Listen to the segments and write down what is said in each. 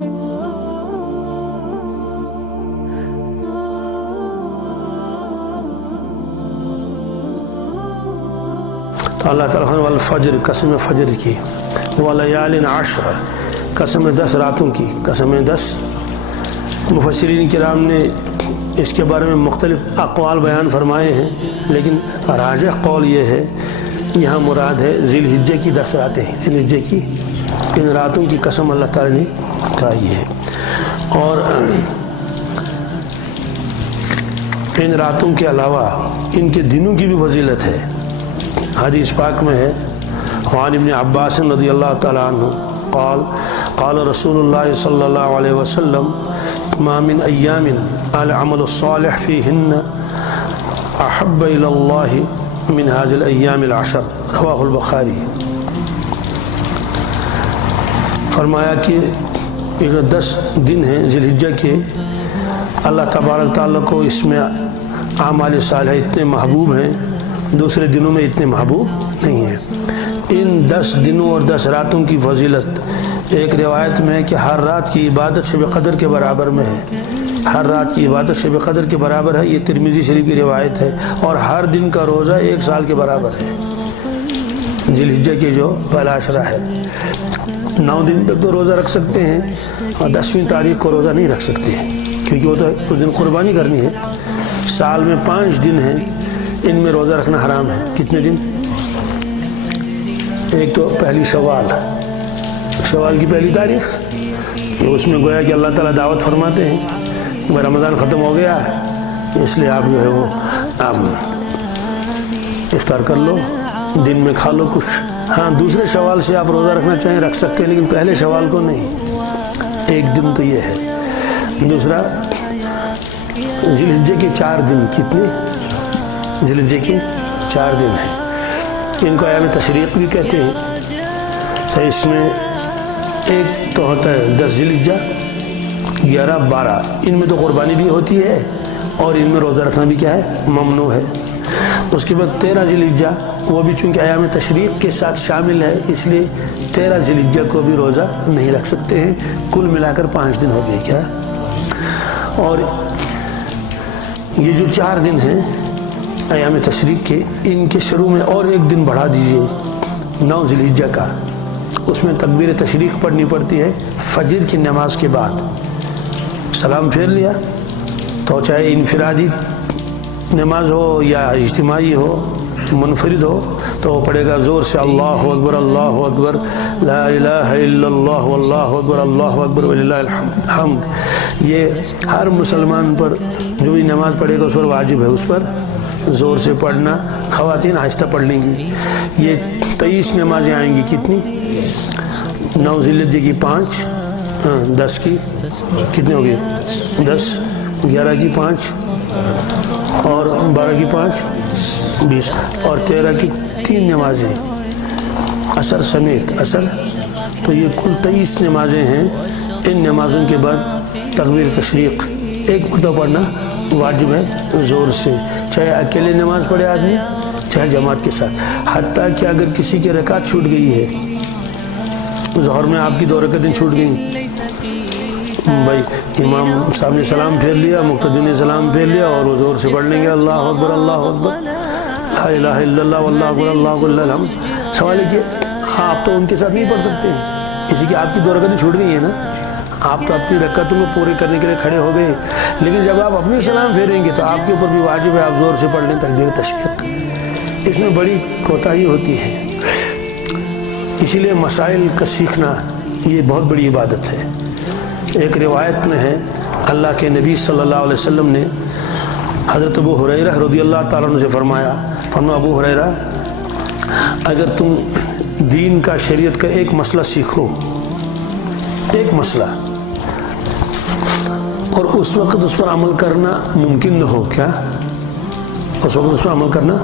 تو اللہ تعالیٰ نے والفجر قسم فجر کی، ولیال عشر قسم 10 راتوں کی، قسم 10۔ مفسرین کرام نے اس کے بارے میں مختلف اقوال بیان فرمائے ہیں، لیکن راجح قول یہ ہے یہاں مراد ہے ذی الحجہ کی 10 راتیں، ذی الحجہ کی ان راتوں کی قسم اللہ تعالیٰ نے کہی ہے۔ اور ان راتوں کے علاوہ ان کے دنوں کی بھی فضیلت ہے۔ حدیث پاک میں ہے وعن ابن عباس رضی اللہ تعالیٰ عنہ قال قال رسول اللہ صلی اللہ علیہ وسلم ما من ایام العمل الصالح فیہن احب الی اللہ من هذه الایام العشر، رواہ البخاری۔ فرمایا کہ یہ 10 دن ہیں ذی الحجہ کے، اللہ تبارک تعالیٰ کو اس میں اعمال صالحہ اتنے محبوب ہیں، دوسرے دنوں میں اتنے محبوب نہیں ہیں۔ ان 10 دنوں اور 10 راتوں کی فضیلت ایک روایت میں ہے کہ ہر رات کی عبادت شب قدر کے برابر میں ہے، ہر رات کی عبادت شب قدر کے برابر ہے، یہ ترمذی شریف کی روایت ہے۔ اور ہر دن کا روزہ 1 سال کے برابر ہے۔ ذی الحجہ کے جو پہلا عشرہ ہے 9 دن تک تو روزہ رکھ سکتے ہیں، اور 10ویں تاریخ کو روزہ نہیں رکھ سکتے کیونکہ وہ تو اس دن قربانی کرنی ہے۔ سال میں 5 دن ہیں، ان میں روزہ رکھنا حرام ہے۔ کتنے دن؟ ایک تو پہلی شوال کی پہلی تاریخ، اس میں گویا کہ اللہ تعالیٰ دعوت فرماتے ہیں کہ رمضان ختم ہو گیا اس لیے آپ جو ہے وہ آپ افطار کر لو، دن میں کھا لو کچھ۔ ہاں دوسرے شوال سے آپ روزہ رکھنا چاہیں رکھ سکتے ہیں، لیکن پہلے شوال کو نہیں۔ ایک دن تو یہ ہے۔ دوسرا ذی الحجہ کے 4 دن، کتنے؟ ذی الحجہ کے 4 دن ہیں، ان کو ایام تشریق بھی کہتے ہیں۔ تو اس میں ایک تو ہوتا ہے 10 ذی الحجہ، 11 12، ان میں تو قربانی بھی ہوتی ہے اور ان میں روزہ رکھنا بھی کیا ہے؟ ممنوع ہے۔ اس کے بعد 13 ذی الحجہ، وہ بھی چونکہ ایام تشریق کے ساتھ شامل ہے اس لیے 13 ذی الحجہ کو بھی روزہ نہیں رکھ سکتے ہیں۔ کل ملا کر 5 دن ہو گئے کیا؟ اور یہ جو 4 دن ہیں ایام تشریق کے، ان کے شروع میں اور 1 دن بڑھا دیجئے 9 ذی الحجہ کا، اس میں تکبیر تشریق پڑھنی پڑتی ہے فجر کی نماز کے بعد۔ سلام پھیر لیا تو چاہے انفرادی نماز ہو یا اجتماعی ہو، منفرد ہو، تو وہ پڑھے گا زور سے اللہ اکبر لا الہ الا اللہ واللہ اکبر اللہ اکبر وللہ الحمد۔ یہ ہر مسلمان پر جو بھی نماز پڑھے گا اس پر واجب ہے، اس پر زور سے پڑھنا۔ خواتین آہستہ پڑھ لیں گی۔ یہ 23 نمازیں آئیں گی، کتنی؟ 9 ذی الحجہ کی 5، 10 کی کتنے ہو گئی؟ 10، 11 کی 5 اور 12 کی 5 20، اور 13 کی 3 نمازیں عصر سمیت، عصر۔ تو یہ کل 23 نمازیں ہیں۔ ان نمازوں کے بعد تکبیر تشریق 1 مرتبہ پڑھنا واجب ہے زور سے، چاہے اکیلے نماز پڑھے آدمی چاہے جماعت کے ساتھ۔ حتیٰ کہ اگر کسی کی رکعت چھوٹ گئی ہے، ظہر میں آپ کی 2 رکعتیں چھوٹ گئیں، بھائی امام صاحب نے سلام پھیر لیا، مقتدی نے سلام پھیر لیا اور وہ زور سے پڑھ لیں گے اللہ اکبر لا الہ الا اللہ واللہ اکبر اللہ اکبر الحمد۔ سوال ہے کہ آپ تو ان کے ساتھ نہیں پڑھ سکتے ہیں، اسی کہ آپ کی 2 رکعتیں چھوٹ گئی ہیں نا، آپ تو اپنی رکعتوں کو پورے کرنے کے لیے کھڑے ہو گئے، لیکن جب آپ اپنی سلام پھیریں گے تو آپ کے اوپر بھی واجب ہے آپ زور سے پڑھ لیں تکبیر تشریق۔ اس میں بڑی کوتاہی ہوتی ہے، اسی لیے مسائل کا سیکھنا یہ بہت بڑی عبادت ہے۔ ایک روایت میں ہے اللہ کے نبی صلی اللہ علیہ وسلم نے حضرت ابو ہریرہ رضی اللہ تعالیٰ عنہ سے فرمایا، ابو ہریرہ اگر تم دین کا شریعت کا ایک مسئلہ سیکھو، ایک مسئلہ، اور اس وقت اس پر عمل کرنا ممکن نہ ہو، کیا اس وقت اس پر عمل کرنا؟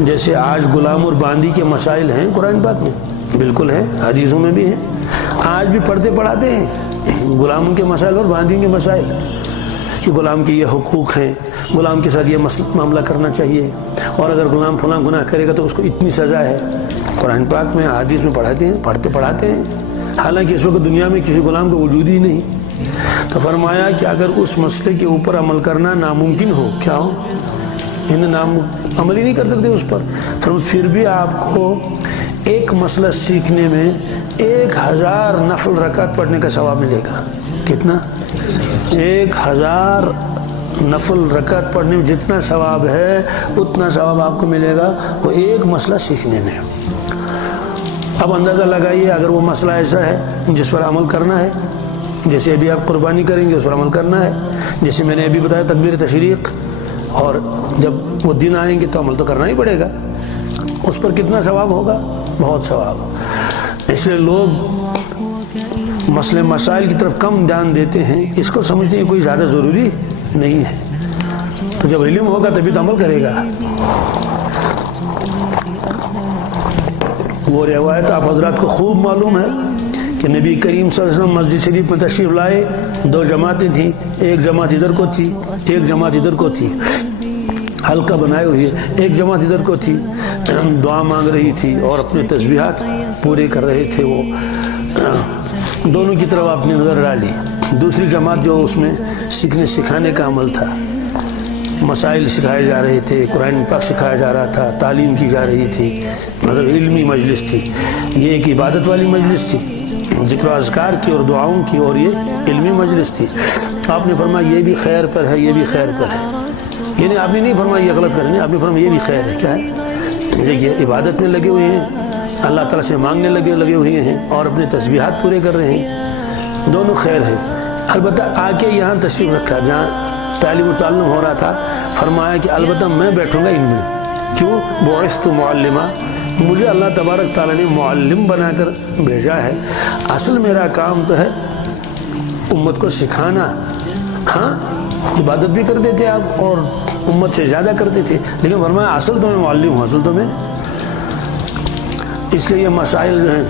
جیسے آج غلام اور باندی کے مسائل ہیں قرآن پاک میں، بالکل ہیں، حدیثوں میں بھی ہیں، آج بھی پڑھتے پڑھاتے ہیں غلاموں کے مسائل اور باندیوں کے مسائل، کہ غلام کے یہ حقوق ہیں، غلام کے ساتھ یہ معاملہ کرنا چاہیے، اور اگر غلام فلاں گناہ کرے گا تو اس کو اتنی سزا ہے۔ قرآن پاک میں حدیث میں پڑھاتے ہیں، پڑھتے پڑھاتے ہیں، حالانکہ اس وقت دنیا میں کسی غلام کا وجود ہی نہیں. تو فرمایا کہ اگر اس مسئلے کے اوپر عمل کرنا ناممکن ہو، کیا ہو، عمل ہی نہیں کر سکتے اس پر، پھر بھی آپ کو ایک مسئلہ سیکھنے میں 1000 نفل رکعت پڑھنے کا ثواب ملے گا. کتنا؟ 1000 نفل رکعت پڑھنے میں جتنا ثواب ہے اتنا ثواب آپ کو ملے گا وہ ایک مسئلہ سیکھنے میں. اب اندازہ لگائیے اگر وہ مسئلہ ایسا ہے جس پر عمل کرنا ہے، جیسے ابھی آپ قربانی کریں گے اس پر عمل کرنا ہے، جیسے میں نے ابھی بتایا تکبیر تشریق، اور جب وہ دن آئیں گے تو عمل تو کرنا ہی پڑے گا. اس پر کتنا ثواب ہوگا؟ بہت ثواب. اس لیے لوگ مسئلے مسائل کی طرف کم دھیان دیتے ہیں، اس کو سمجھتے ہیں کوئی زیادہ ضروری نہیں ہے. تو جب علم ہوگا تبھی تو عمل کرے گا. وہ روایت آپ حضرات کو خوب معلوم ہے کہ نبی کریم صلی اللہ علیہ وسلم مسجد شریف میں تشریف لائے، 2 جماعتیں تھیں، ایک جماعت ادھر کو تھی، ایک جماعت ادھر کو تھی، حلقہ بنائے ہوئے، ایک جماعت ادھر کو تھی، دعا مانگ رہی تھی اور اپنے تسبیحات پورے کر رہے تھے. وہ دونوں کی طرف آپ نے نظر ڈالی. دوسری جماعت جو اس میں سیکھنے سکھانے کا عمل تھا، مسائل سکھائے جا رہے تھے، قرآن پاک سکھایا جا رہا تھا، تعلیم کی جا رہی تھی، مطلب علمی مجلس تھی. یہ ایک عبادت والی مجلس تھی، ذکر و اذکار کی اور دعاؤں کی، اور یہ علمی مجلس تھی. آپ نے فرمایا یہ بھی خیر پر ہے، یہ بھی خیر پر ہے. یعنی آپ نے نہیں فرمایا یہ غلط کریں، آپ نے فرمایا یہ بھی خیر ہے. کیا ہے؟ دیکھیے عبادت میں لگے ہوئے ہیں، اللہ تعالیٰ سے مانگنے لگے ہوئے ہیں اور اپنے تسبیحات پورے کر رہے ہیں، دونوں خیر ہیں. البتہ آ کے یہاں تشریف رکھا جہاں تعلیم و تعلم ہو رہا تھا، فرمایا کہ البتہ میں بیٹھوں گا ان میں. کیوں؟ بعثت معلما، مجھے اللہ تبارک تعالیٰ نے معلم بنا کر بھیجا ہے. اصل میرا کام تو ہے امت کو سکھانا. ہاں عبادت بھی کرتے تھے آپ اور امت سے زیادہ کرتے تھے، لیکن فرمایا اصل تو میں معلم ہوں، اصل تو میں. اس لیے یہ مسائل جو ہیں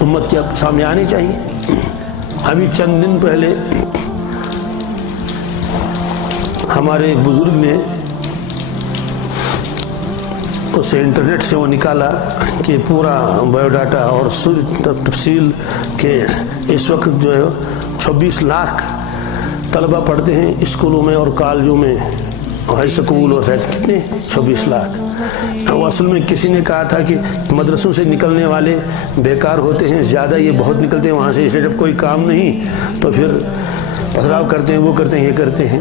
امت کے سامنے آنے چاہیے. ابھی چند دن پہلے ہمارے ایک بزرگ نے اسے انٹرنیٹ سے وہ نکالا کہ پورا بایو ڈاٹا اور تفصیل کہ اس وقت جو ہے 26 لاکھ طلبہ پڑھتے ہیں اسکولوں میں اور کالجوں میں، ہائی اسکول اور کتنے 26 لاکھ. وہ اصل میں کسی نے کہا تھا کہ مدرسوں سے نکلنے والے بیکار ہوتے ہیں زیادہ، یہ بہت نکلتے ہیں وہاں سے، اس لیے جب کوئی کام نہیں تو پھر پتھراؤ کرتے ہیں، وہ کرتے ہیں، یہ کرتے ہیں.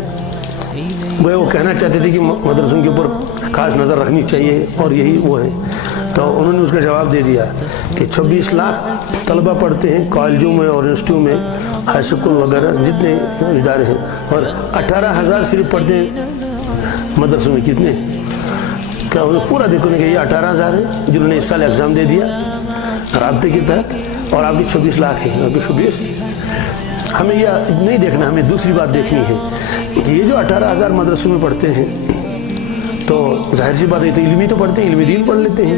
وہ کہنا چاہتے تھے کہ مدرسوں کے اوپر خاص نظر رکھنی چاہیے اور یہی وہ ہے. تو انہوں نے اس کا جواب دے دیا کہ 26 لاکھ طلبہ پڑھتے ہیں کالجوں میں اور یونیورسٹیوں میں، ہائی اسکول وغیرہ جتنے ادارے ہیں، اور 18,000 صرف پڑھتے ہیں مدرسوں میں. کتنے؟ کیا پورا دیکھو کہ یہ 18,000 ہیں جنہوں نے اس سال ایگزام دے دیا رابطے کے تحت، اور آپ کی 26 لاکھ ہیں، آپ کی 26. ہمیں یہ نہیں دیکھنا، ہمیں دوسری بات دیکھنی ہے کہ یہ جو 18,000 مدرسوں میں پڑھتے ہیں تو ظاہر سی بات ہے تو علمی تو پڑھتے ہیں، علمی دین پڑھ لیتے ہیں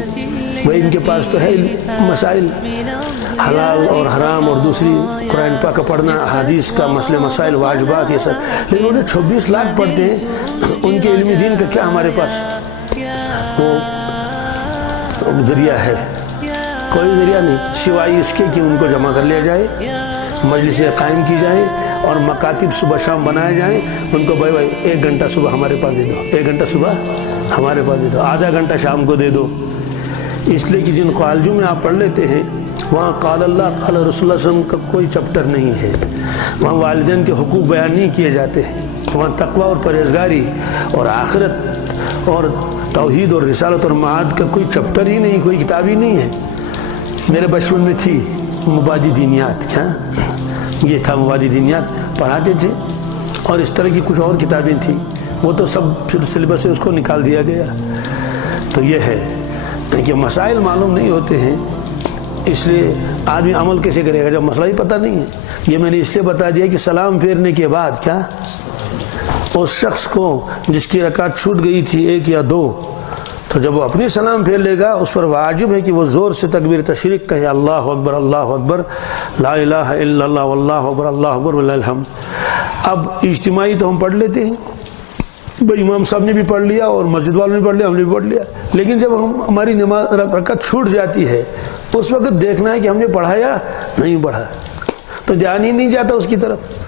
بھائی، ان کے پاس تو ہے مسائل حلال اور حرام اور دوسری قرآن پاک کا پڑھنا، حدیث کا مسئلے مسائل واجبات یہ سب. لیکن وہ جو 26 لاکھ پڑھتے ہیں ان کے علمی دین کا کیا ہمارے پاس وہ ذریعہ ہے؟ کوئی ذریعہ نہیں سوائے اس کے کہ ان کو جمع کر لیا جائے، مجلسیں قائم کی جائیں اور مکاتب صبح شام بنائے جائیں. ان کو بھائی 1 گھنٹہ صبح ہمارے پاس دے دو، 1 گھنٹہ صبح ہمارے پاس دے دو، آدھا گھنٹہ شام کو دے دو. اس لیے کہ جن کالجوں میں آپ پڑھ لیتے ہیں وہاں قال اللہ قال رسول اللہ صلی اللہ علیہ وسلم کا کوئی چپٹر نہیں ہے، وہاں والدین کے حقوق بیان نہیں کیے جاتے ہیں، وہاں تقوی اور پرہیزگاری اور آخرت اور توحید اور رسالت اور معاد کا کوئی چپٹر ہی نہیں، کوئی کتاب ہی نہیں ہے. میرے بچپن میں تھی مبادی دینیات، کیا یہ تھا مبادی دینیات پڑھاتے تھے، اور اس طرح کی کچھ اور کتابیں تھیں، وہ تو سب پھر سلیبس سے اس کو نکال دیا گیا. تو یہ ہے کہ مسائل معلوم نہیں ہوتے ہیں، اس لیے آدمی عمل کیسے کرے گا جب مسئلہ ہی پتہ نہیں ہے. یہ میں نے اس لیے بتا دیا کہ سلام پھیرنے کے بعد کیا اس شخص کو جس کی رکعت چھوٹ گئی تھی 1 یا 2، تو جب وہ اپنی سلام پھیر لے گا اس پر واجب ہے کہ وہ زور سے تکبیر تشریق کہے، اللہ اکبر اللہ اکبر لا الہ الا اللہ واللہ اکبر اللہ اکبر وللہ الحمد. اب اجتماعی تو ہم پڑھ لیتے ہیں، بھائی امام صاحب نے بھی پڑھ لیا اور مسجد والوں نے پڑھ لیا، ہم نے بھی پڑھ لیا، لیکن جب ہماری نماز رکعت چھوٹ جاتی ہے اس وقت دیکھنا ہے کہ ہم نے پڑھا یا نہیں پڑھا، تو دھیان ہی نہیں جاتا اس کی طرف۔